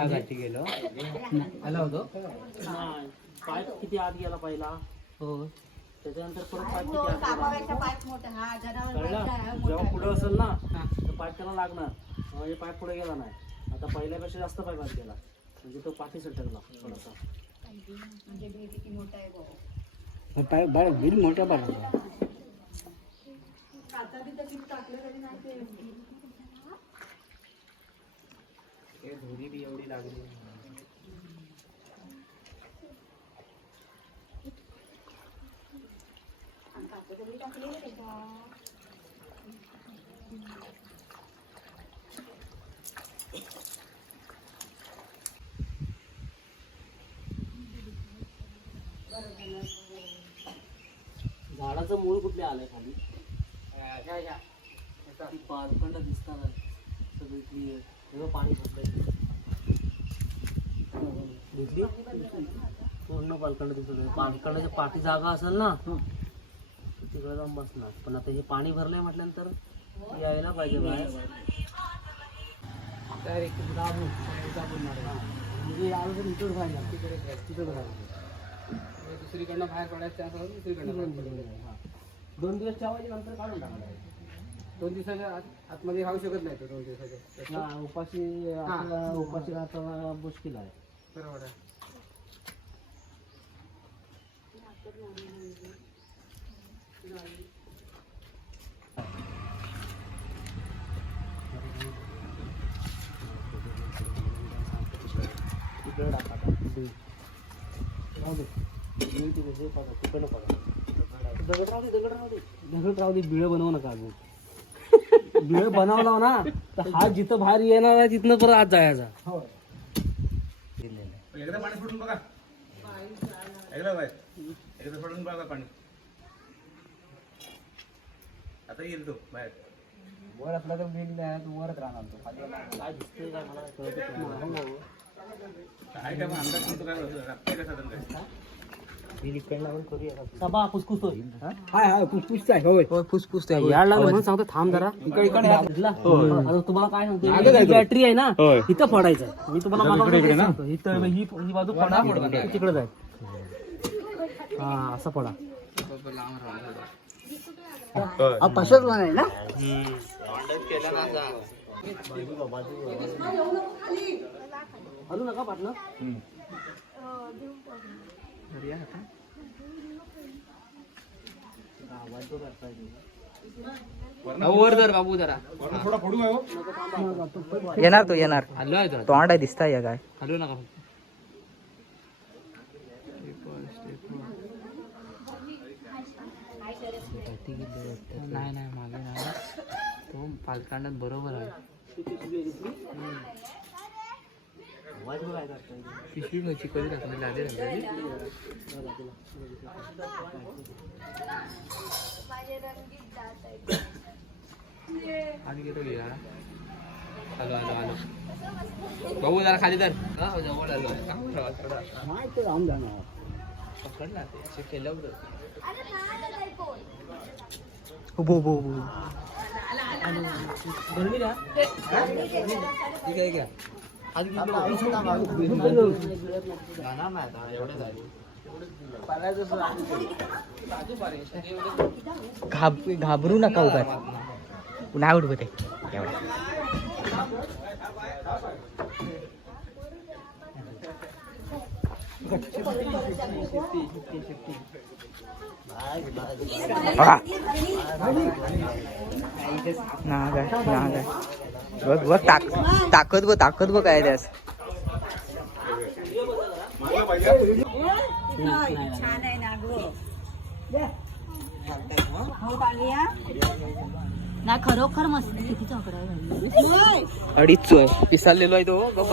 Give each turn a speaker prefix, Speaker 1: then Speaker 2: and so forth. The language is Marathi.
Speaker 1: गाठी गेलो आला होतो
Speaker 2: पाय किती आत गेला पहिला
Speaker 1: हो
Speaker 2: त्याच्यानंतर परत पाय किती कळलं जेव्हा पुढे असेल ना तर पाय त्याला लागणार म्हणजे पाईप पुढे गेला नाही आता पहिल्यापेक्षा जास्त पाय आत गेला म्हणजे तो पाठी सटकला थोडासा
Speaker 1: पाय बाळ बिल मोठ्या बाळ धुरी बी एवढी लागली.
Speaker 2: झाडाचं मूळ कुठले आलंय खाली? ती पालखंड दिसतात सगळी क्लिअर तेव्हा पाणी दिसली? पूर्ण पालखंड दिसत पालखंडाच्या पाठी जागा असेल ना तिकडे जाऊन बसणार. पण आता हे पाणी भरलंय म्हटल्यानंतर यायला पाहिजे बाहेर.
Speaker 1: डायरेक्ट दाबून दाबून. म्हणजे आलं तर तिकडे तिथंच राहिला दुसरीकडनं बाहेर पडायचं दुसरीकडनं.
Speaker 2: दोन दिवस ठेवायचे नंतर काढून टाकणार
Speaker 1: दोन दिवसाच्या आत आतमध्ये राहू शकत नाही तो दोन दिवसाच्या
Speaker 2: ना उपाशी आपल्याला उपाशी राहताना मुश्किल आहे.
Speaker 1: बरोबर आहे.
Speaker 2: तिकडे टाका राहू दे पडा दगड राहू दे दगड राहू दे. दगड राहू दे बिळ बनवू नका अजून. बिळ बनवला ना तर हा जिथं बाहेर येणार आहे तिथनं परत आत जायचा.
Speaker 1: हो
Speaker 3: एकदा पाणी फुटून बघा. एकदा बाय एकदा फुटून बघा पाणी. आता येईल तो बाहेर.
Speaker 1: वर असला तर बिल वरच राहणार तो.
Speaker 3: अंदाज तुमचं होतं? साधन काय?
Speaker 1: हाय हाय फुसफुस आहे होय
Speaker 2: लागलं? म्हणून सांगतो थांब जरा.
Speaker 1: इकडे?
Speaker 2: आता तुम्हाला काय सांगतो बॅटरी आहे ना इथं फोडायचं. मी तुम्हाला. इथं ही ही बाजू फोडा तिकडे जाय. हा असं फोडा.
Speaker 1: पसरत नाही ना?
Speaker 2: हलू नका पाटलं
Speaker 1: वर जर बाबू जरा.
Speaker 3: थोडा फोडू हो.
Speaker 4: येणार तो येणार.
Speaker 1: हल्लो आहे जरा.
Speaker 4: तोंड आहे दिसताय या काय
Speaker 1: हलू नका नाही नाही मागे नाही. तो पालकांडात बरोबर आहे. पिशवी घ्यायची कधी टाकलेली आधी टाकलेली आणि गेलो गेला आलो आलो आलो. बघू जरा खाली तर. हा जवळ आलो. पकडला ते असे केलं होतं
Speaker 4: उभो उभो उभो
Speaker 2: गरमी ना?
Speaker 1: ठीक आहे घ्या
Speaker 4: घाबरू नका उगाच. नाही उठवत आहे बघा बघ ताक ताकद बघ ताकद बघ काय त्यास
Speaker 5: नाही खरोखर मस्त. किती चॉकरा आहे.
Speaker 4: अडीच आहे
Speaker 1: पिसालेलो आहे तो गप